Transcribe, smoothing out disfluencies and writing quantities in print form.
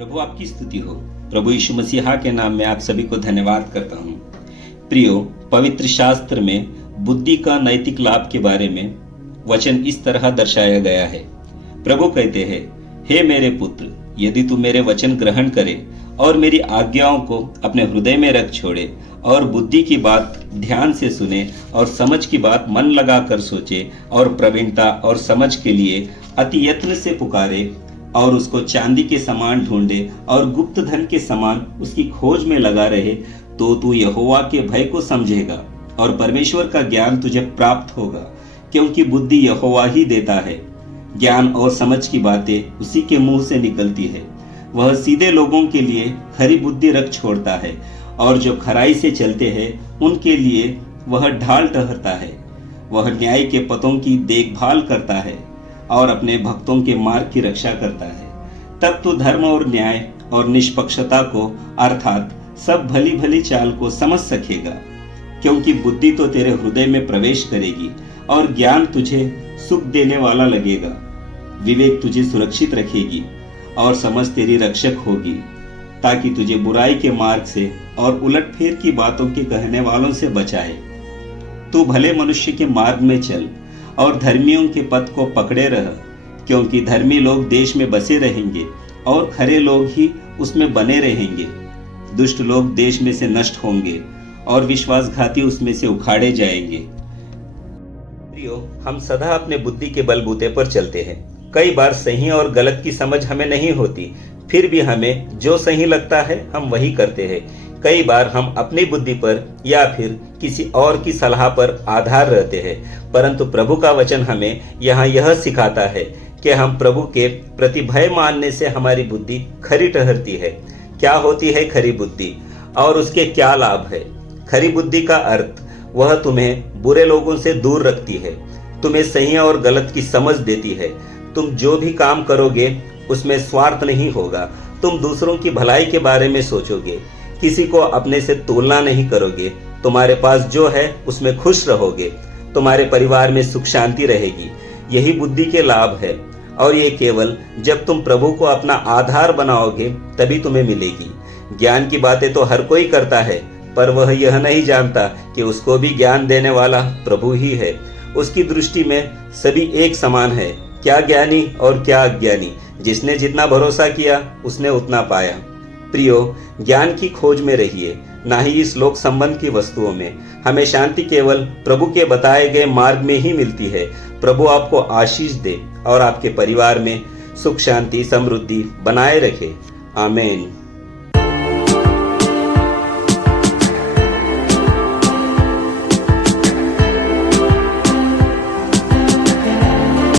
प्रभु आपकी स्तुति हो। प्रभु यीशु मसीहा के नाम में आप सभी को धन्यवाद करता हूँ। प्रियो, पवित्र शास्त्र में बुद्धि का नैतिक लाभ के बारे में वचन इस तरह दर्शाया गया है। प्रभु कहते हैं, हे मेरे पुत्र, यदि तू मेरे वचन ग्रहण करे और मेरी आज्ञाओं को अपने हृदय में रख छोड़े और बुद्धि की बात ध्यान से सुने और समझ की बात मन लगाकर सोचे और प्रवीणता और समझ के लिए अति यत्न से पुकारे और उसको चांदी के समान ढूंढे और गुप्त धन के समान उसकी खोज में लगा रहे, तो तू यहोवा के भय को समझेगा और परमेश्वर का ज्ञान तुझे प्राप्त होगा, क्योंकि बुद्धि यहोवा ही देता है। ज्ञान और समझ की बातें उसी के मुंह से निकलती है। वह सीधे लोगों के लिए खरी बुद्धि रख छोड़ता है और जो खराई से चलते हैं उनके लिए वह ढाल ठहरता है। वह न्याय के पथों की देखभाल करता है और अपने भक्तों के मार्ग की रक्षा करता है। तब तो धर्म और न्याय और निष्पक्षता को अर्थात सब भली भली चाल को समझ सकेगा, क्योंकि बुद्धि तो तेरे हृदय में प्रवेश करेगी और ज्ञान तुझे सुख देने वाला लगेगा। विवेक तुझे सुरक्षित रखेगी और समझ तेरी रक्षक होगी, ताकि तुझे बुराई के मार्ग से और उलटफेर की बातों के कहने वालों से बचाए। तू भले मनुष्य के मार्ग में चल और धर्मियों के पथ को पकड़े रह, क्योंकि धर्मी लोग देश में बसे रहेंगे और खरे लोग ही उसमें बने रहेंगे। दुष्ट लोग देश में से नष्ट होंगे और विश्वासघाती उसमें से उखाड़े जाएंगे। प्रियो, हम सदा अपने बुद्धि के बलबूते पर चलते हैं। कई बार सही और गलत की समझ हमें नहीं होती, फिर भी हमें जो सही लगता है हम वही करते हैं। कई बार हम अपनी बुद्धि पर या फिर किसी और की सलाह पर आधार रहते हैं, परंतु प्रभु का वचन हमें यहाँ यह सिखाता है कि हम प्रभु के प्रति भय मानने से हमारी बुद्धि खरी ठहरती है। क्या होती है खरी बुद्धि और उसके क्या लाभ है? खरी बुद्धि का अर्थ वह तुम्हें बुरे लोगों से दूर रखती है, तुम्हें सही और गलत की समझ देती है। तुम जो भी काम करोगे उसमें स्वार्थ नहीं होगा। तुम दूसरों की भलाई के बारे में सोचोगे, किसी को अपने से तुलना नहीं करोगे। तुम्हारे पास जो है उसमें खुश रहोगे। तुम्हारे परिवार में सुख शांति रहेगी। यही बुद्धि के लाभ है और ये केवल जब तुम प्रभु को अपना आधार बनाओगे तभी तुम्हें मिलेगी। ज्ञान की बातें तो हर कोई करता है, पर वह यह नहीं जानता कि उसको भी ज्ञान देने वाला प्रभु ही है। उसकी दृष्टि में सभी एक समान है, क्या ज्ञानी और क्या अज्ञानी। जिसने जितना भरोसा किया उसने उतना पाया। प्रियो, ज्ञान की खोज में रहिए, ना ही इस लोक संबंध की वस्तुओं में। हमें शांति केवल प्रभु के बताए गए मार्ग में ही मिलती है। प्रभु आपको आशीष दे और आपके परिवार में सुख शांति समृद्धि बनाए रखे। आमीन।